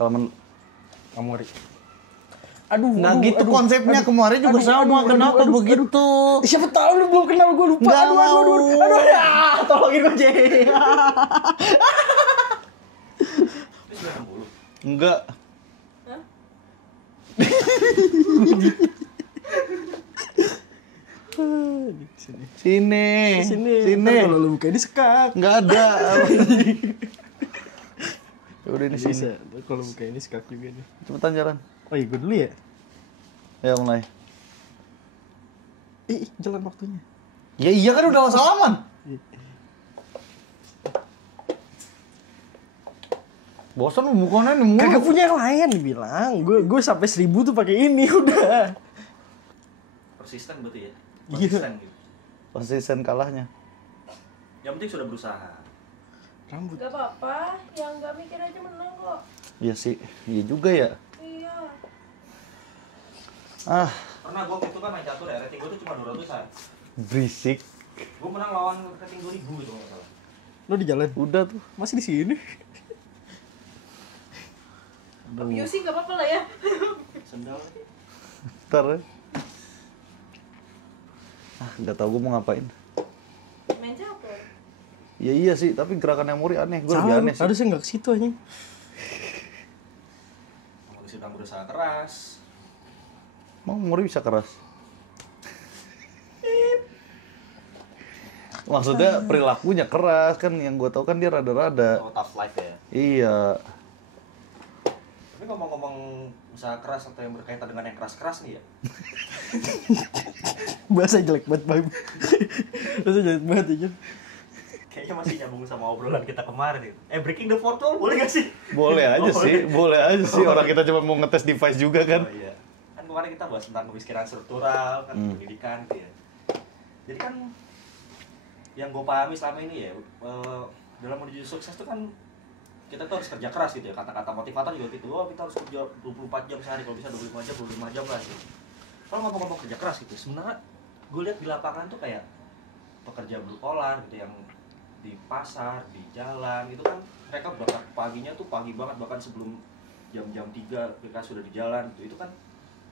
Salaman. Amori. Aduh, Gitu konsepnya kemarin juga sama. Kenapa begitu? Siapa tahu lu belum kenal, gue lupa. Nggak mau. Aduh, ya, tolongin gue, Jay. Enggak. Hah? Sini. Kalau lu buka ini sekak. Enggak ada. Ya udah ini sini. Bisa. Kalau buka ini sekak juga nih. Cepetan jalan. Oh iya, gue dulu ya. Ya mulai. Jalan waktunya. Ya iya kan udah salaman. Bosan lu bukannya nih mulu. Kagak punya yang lain dibilang. Gue sampai 1000 tuh pakai ini udah. Persisten berarti ya. Iya. Konsisten gitu. Konsisten kalahnya. Yang penting sudah berusaha. Rambut. Gak apa-apa, yang gak mikir aja menang kok. Iya sih, iya juga ya. Iya. Pernah gue waktu itu kan main catur ya, rating gue tuh cuma 200-an. Berisik. Gue menang lawan rating 2000 gitu nggak salah. Lo di jalan? Udah tuh. Masih di sini. Abusing gak apa-apa lah ya. Sendal. Ntar. Nggak tahu gue mau ngapain. Main catur. Ya iya sih, tapi gerakan yang Mori aneh. Gue lebih aneh sih. Harusnya nggak ke situ aja. Kamu sedang berusaha keras. Emang Mori bisa keras? Maksudnya perilakunya keras kan, yang gue tahu kan dia rada-rada. Oh, tough life ya. Iya. Tapi ngomong-ngomong usaha keras atau yang berkaitan dengan yang keras-keras nih ya. Bahasa jelek banget, Bang. Bahasa jelek banget aja. Kayaknya masih nyambung sama obrolan kita kemarin itu. Breaking the fourth wall boleh gak sih? Boleh aja sih, boleh aja sih. Orang kita cuma mau ngetes device juga kan. Oh iya. Kan kemarin kita bahas tentang kemiskinan struktural, kan pendidikan gitu ya. Jadi kan yang gue pahami selama ini ya, dalam menuju sukses tuh kan kita tuh harus kerja keras gitu ya. Kata-kata motivator juga gitu. Oh, kita harus kerja 24 jam sehari, kalau bisa 25 jam lah gitu. Kalau ngomong-ngomong kerja keras gitu, sebenarnya gue lihat di lapangan tuh kayak pekerja blue collar gitu yang di pasar, di jalan gitu kan, mereka berangkat paginya tuh pagi banget, bahkan sebelum jam-jam 3 mereka sudah di jalan gitu. Itu kan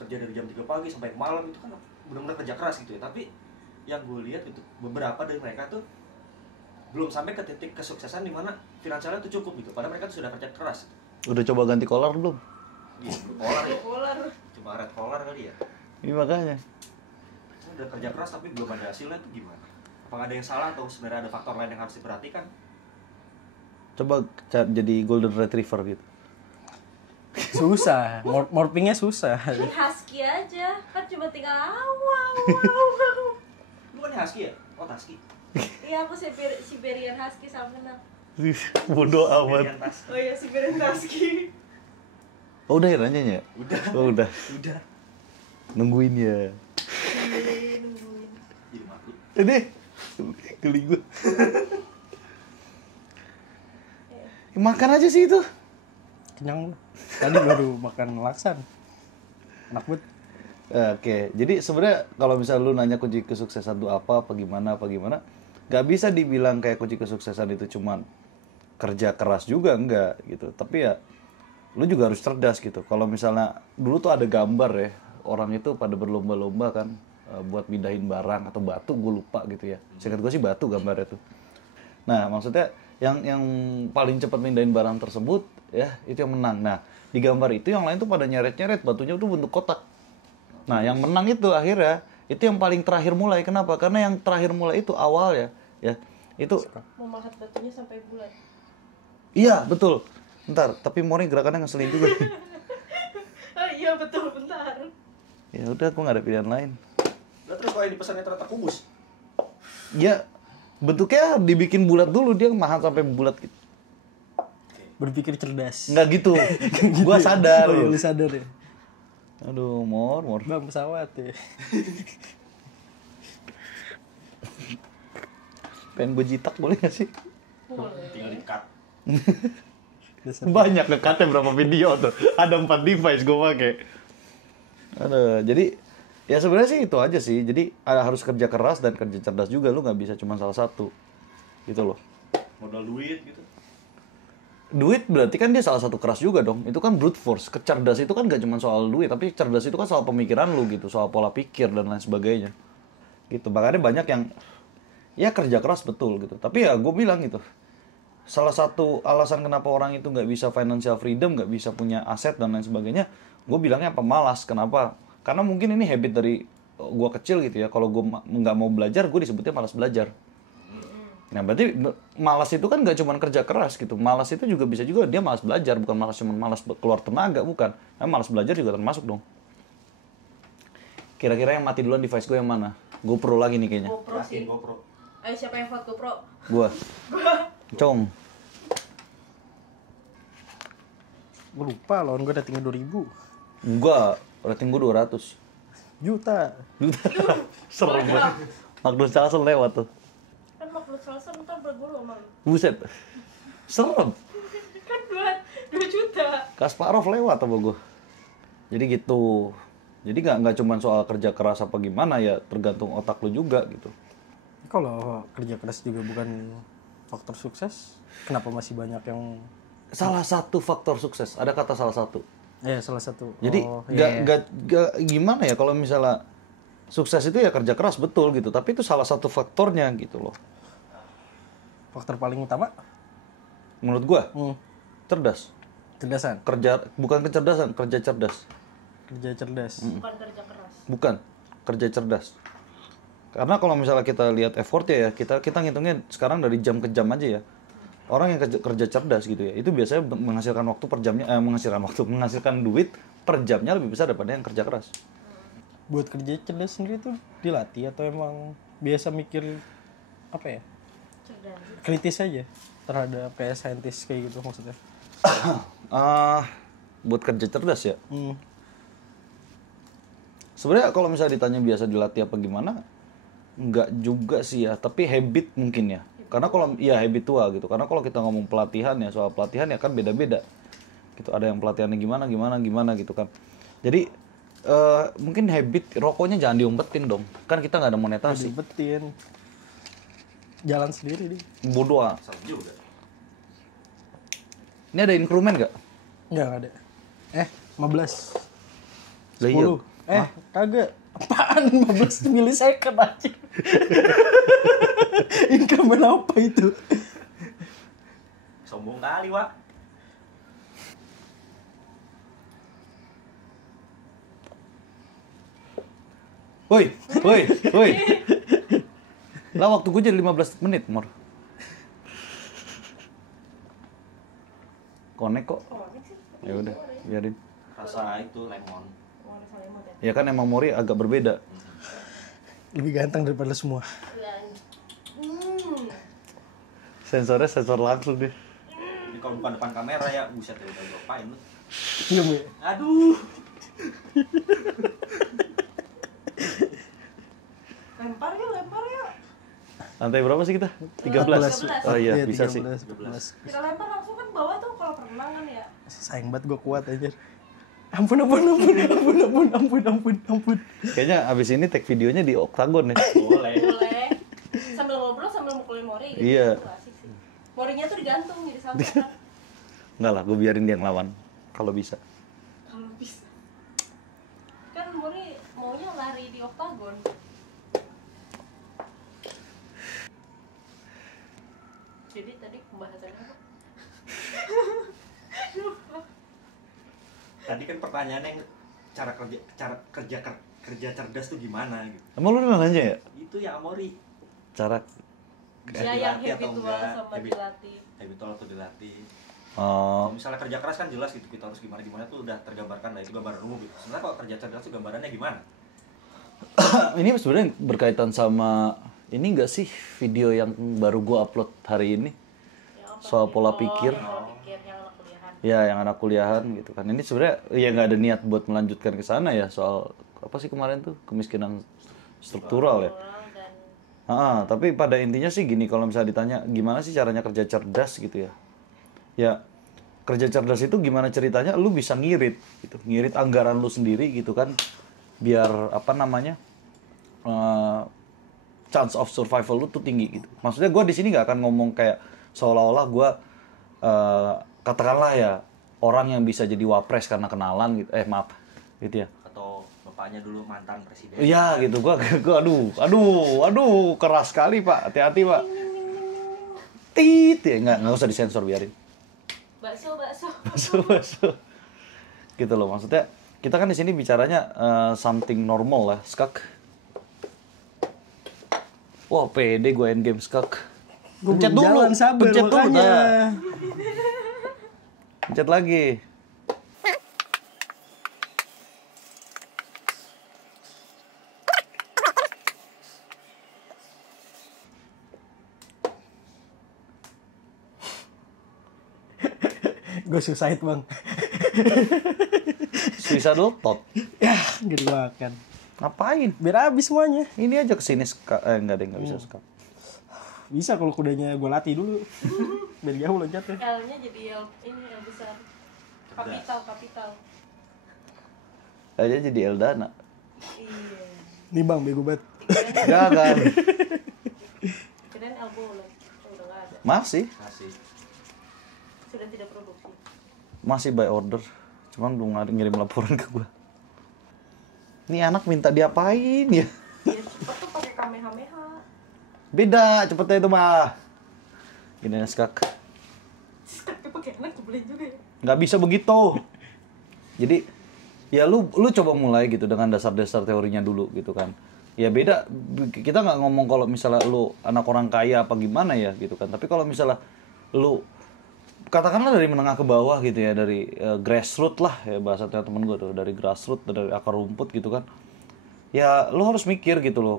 kerja dari jam 3 pagi sampai malam, itu kan benar-benar kerja keras gitu ya. Tapi yang gue lihat itu beberapa dari mereka tuh belum sampai ke titik kesuksesan di mana finansialnya tuh cukup gitu, padahal mereka tuh sudah kerja keras. Udah coba ganti collar belum? Iya, blue collar ya. Polar. Cuma red collar kali ya. Ini makanya. Udah kerja keras tapi belum ada hasilnya, itu gimana? Apakah ada yang salah atau sebenarnya ada faktor lain yang harus diperhatikan? Coba jadi golden retriever gitu. Susah, morphingnya susah. Kan husky aja, kan cuma tinggal wow. Bukannya husky ya? Oh, husky. Iya, aku Siberian husky sama kenal. Bodoh amat. Oh iya, Siberian husky. Oh udah ya nanyanya? Udah. Oh udah. Udah. Nungguin ya. Nungguin. Jadi mati. Ini geli gue. Makan aja sih itu. Kenyang. Tadi baru makan laksan. Enak banget. Oke, jadi sebenarnya kalau misal lu nanya kunci kesuksesan itu apa gimana, nggak bisa dibilang kayak kunci kesuksesan itu cuman kerja keras juga, enggak gitu. Tapi ya, lu juga harus cerdas gitu. Kalau misalnya dulu tuh ada gambar ya, orang itu pada berlomba-lomba kan buat pindahin barang atau batu, gue lupa gitu ya. Seingat gue sih batu gambarnya tuh. Nah, maksudnya yang paling cepat pindahin barang tersebut ya itu yang menang. Nah, di gambar itu yang lain tuh pada nyeret-nyeret, batunya tuh bentuk kotak. Nah, yang menang itu akhirnya itu yang paling terakhir mulai. Kenapa? Karena yang terakhir mulai itu awal ya itu Memahat batunya sampai bulat. iya, betul. Bentar, tapi Mori gerakannya ngeselin juga. Oh iya, betul, bentar. Ya udah, gue nggak ada pilihan lain. Lah terus kalau yang dipesannya ternyata kubus. Ya, bentuknya dibikin bulat dulu, dia mahan sampai bulat gitu. Berpikir cerdas. Nggak gitu. Gua sadar. Oh, iya, lu sadar ya. Aduh, Mor. Bang pesawat ya. Pengen gue jitak boleh nggak sih? Tinggal di-cut. Banyak ngekatnya berapa video tuh. Ada 4 device gue pakai. Aduh, jadi ya sebenarnya sih itu aja sih. Jadi harus kerja keras dan kerja cerdas juga. Lu nggak bisa cuma salah satu. Gitu loh. Modal duit gitu. duit berarti kan dia salah satu keras juga dong. Itu kan brute force. Kecerdas itu kan gak cuma soal duit, tapi cerdas itu kan soal pemikiran lu gitu, soal pola pikir dan lain sebagainya. Gitu. Makanya banyak yang ya kerja keras betul gitu. Tapi ya gue bilang gitu. Salah satu alasan kenapa orang itu nggak bisa financial freedom, nggak bisa punya aset dan lain sebagainya, gue bilangnya pemalas. Kenapa? Karena mungkin ini habit dari gue kecil gitu ya. Kalau gue nggak mau belajar, gue disebutnya malas belajar. Nah berarti malas itu kan gak cuma kerja keras gitu. Malas itu juga bisa juga dia malas belajar. Bukan malas cuma malas keluar tenaga, bukan. Nah, malas belajar juga termasuk dong. Kira-kira yang mati duluan device gue yang mana? GoPro lagi nih kayaknya. GoPro sih. GoPro. Ayo siapa yang vote GoPro? Gua. Cong. Gue lupa lawan gue ratingnya 2000 Enggak, rating gue 200 juta. Serem banget. Magnus Carlsen lewat tuh. Kan Magnus Carlsen ntar berguru sama lu. Buset. Serem. Kan 2 juta. Kasparov lewat sama gue. Jadi gitu. Jadi nggak cuma soal kerja keras apa gimana ya, tergantung otak lu juga gitu. Kalau kerja keras juga bukan faktor sukses, kenapa masih banyak yang Salah satu faktor sukses, ada kata salah satu. salah satu. Jadi nggak gimana ya kalau misalnya sukses itu ya kerja keras betul gitu, tapi itu salah satu faktornya gitu loh. Faktor paling utama Menurut gua cerdas. cerdasan, Kerja bukan kecerdasan, kerja cerdas. kerja cerdas. Bukan kerja keras. Bukan kerja cerdas. Karena kalau misalnya kita lihat effortnya ya, kita ngitungnya sekarang dari jam ke jam aja ya. Orang yang kerja cerdas gitu ya, itu biasanya menghasilkan waktu per jamnya, menghasilkan duit per jamnya lebih besar daripada yang kerja keras. Buat kerja cerdas sendiri tuh dilatih atau emang biasa mikir apa ya? Cerdas. Kritis aja terhadap kayak saintis kayak gitu maksudnya. Buat kerja cerdas ya. Hmm. Sebenarnya kalau misalnya ditanya biasa dilatih apa gimana, enggak juga sih ya, tapi habit mungkin ya. Karena kalau ya habitual gitu. Karena kalau kita ngomong pelatihan ya, soal pelatihan ya kan beda-beda. Gitu, ada yang pelatihannya gimana gitu kan. Jadi mungkin habit rokoknya jangan diumpetin dong. Kan kita nggak ada monetasi. Dibetin. Jalan sendiri deh. Bodoh. Serem juga. Ini ada increment nggak? Enggak ada. 15. Lah iya. 10. Kagak. Apaan 15 milisecond aja. Increment apa itu? Sombong kali, Wak. Woi. Lah waktu gue jadi 15 menit, Mor. Konek kok. Konek sih. Ya udah, biarin. Rasa itu lemon. Oh, ada salemot ya. Ya kan emang Mori agak berbeda. Lebih ganteng daripada semua. Sensornya sensor langsung deh. Jadi kalau bukan depan kamera ya, buset ya udah gue apain lu. Iya, Bu. Aduh. Lempar yuk. Lantai berapa sih kita? 13. 13. Oh iya, Iya, bisa sih. 13. Kita lempar langsung kan bawah tuh kalau berenang kan ya. Sayang banget gue kuat aja. Ampun. Kayaknya abis ini tag videonya di Oktagon ya. Boleh. Boleh. Sambil ngobrol sambil mukulin Mori gitu. Iya. Itu asik sih. Morinya tuh digantung jadi sampai kan. Enggak lah, gue biarin dia ngelawan. Kalau bisa. Kalau bisa. Kan Mori maunya lari di Oktagon. Jadi tadi pembahasannya apa? Tadi kan pertanyaannya cara kerja cerdas tuh gimana gitu. Emang lu udah nanya ya? Itu ya Amori. Cara Bisa Ya yang dilatih atau habitual enggak? sama dilatih. Habitual atau dilatih. oh, Kalau misalnya kerja keras kan jelas gitu, kita harus gimana tuh udah tergambarkan lah, itu gambaran umum gitu. Sebenarnya kalau kerja cerdas tuh gambarannya gimana? ini sebenarnya berkaitan sama ini enggak sih video yang baru gue upload hari ini? Ya, apa? Soal pola pikir. Pola pikir yang anak kuliahan. Ya, yang anak kuliahan gitu kan. Ini sebenarnya ya nggak ada niat buat melanjutkan ke sana ya, soal apa sih kemarin tuh kemiskinan struktural ya. Dan Tapi pada intinya sih gini, kalau misalnya ditanya gimana sih caranya kerja cerdas gitu ya. Ya, kerja cerdas itu gimana ceritanya lu bisa ngirit gitu. Ngirit anggaran lu sendiri gitu kan. Biar apa namanya? Chance of survival lu tuh tinggi gitu. Maksudnya gue di sini nggak akan ngomong kayak seolah-olah gue katakanlah ya orang yang bisa jadi wapres karena kenalan gitu, maaf gitu ya. Atau bapaknya dulu mantan presiden. Iya gitu, gua aduh keras sekali Pak, hati-hati Pak. Tit ya, nggak usah disensor, biarin. Bakso, bakso. Masuk. Gitu loh, maksudnya kita kan di sini bicaranya something normal lah, skak. Wah, pede gue endgame skak. Gua Pencet belum dulu, jalan, sabar, pencet dulu, makanya. nah. Pencet lagi. Gue suicide bang. Suicidal thought. Ya, gak dimakan. Ngapain? Biar habis semuanya. Ini aja kesini skak. Enggak deh, nggak bisa skak. Bisa kalau kudanya gue latih dulu. Biar jauh loncatnya. L-nya jadi ini L besar. Kapital. Aja jadi Eldana. Iya. Nih bang, bego banget. Enggak kan? Kirain L bola. Udah nggak ada. Masih Sudah tidak produksi. Masih by order. Cuman belum ada ngirim laporan ke gua. Ini anak minta diapain ya? Ya cepat tuh pakai kamehameha. Beda cepetnya itu mah. Gini skak. Tapi pakai anak nyebelin juga ya. Nggak bisa begitu. Jadi ya lu coba mulai gitu dengan dasar-dasar teorinya dulu gitu kan. Ya beda, kita nggak ngomong kalau misalnya lu anak orang kaya apa gimana ya gitu kan. Tapi kalau misalnya lu katakanlah dari menengah ke bawah gitu ya, dari grassroots lah ya bahasa teman gue tuh, dari grassroots, dari akar rumput gitu kan. Ya lu harus mikir gitu loh,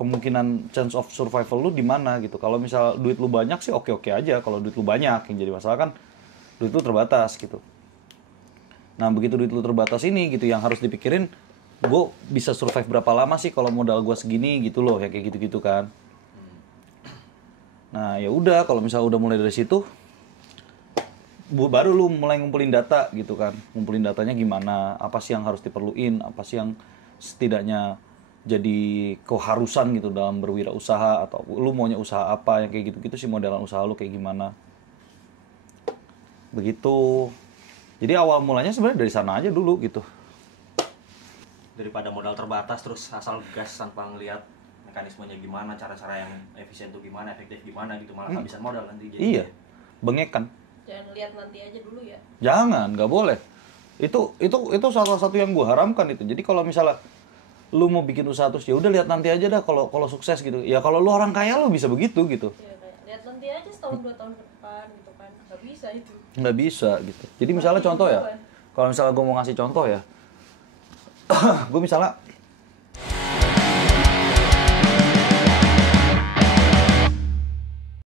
kemungkinan chance of survival lu di mana gitu. Kalau misal duit lu banyak sih oke-oke aja. Kalau duit lu banyak, yang jadi masalah kan duit lu terbatas gitu. Nah begitu duit lu terbatas ini gitu, yang harus dipikirin, gue bisa survive berapa lama sih kalau modal gue segini gitu loh, ya kayak gitu-gitu kan. Nah ya udah, kalau misalnya udah mulai dari situ, baru lu mulai ngumpulin data gitu kan. Ngumpulin datanya gimana, apa sih yang harus diperluin, apa sih yang setidaknya jadi keharusan gitu dalam berwirausaha, atau lu maunya usaha apa, yang kayak gitu-gitu sih, modelan usaha lu kayak gimana. Begitu. Jadi awal mulanya sebenarnya dari sana aja dulu gitu. Daripada modal terbatas terus asal gas tanpa ngelihat mekanismenya gimana, cara-cara yang efisien tuh gimana, efektif gimana gitu, malah kehabisan modal nanti jadi. Iya. Bengekan. Jangan lihat nanti aja dulu ya. Jangan, nggak boleh. Itu salah satu yang gue haramkan itu. Jadi kalau misalnya lu mau bikin usaha terus ya udah lihat nanti aja dah kalau sukses gitu. Ya kalau lu orang kaya lu bisa begitu gitu. Ya, kayak lihat nanti aja setahun 2 tahun ke depan gitu kan. Nggak bisa itu. Nggak bisa gitu. Jadi misalnya contoh ya, kalau misalnya gue mau ngasih contoh ya, gue misalnya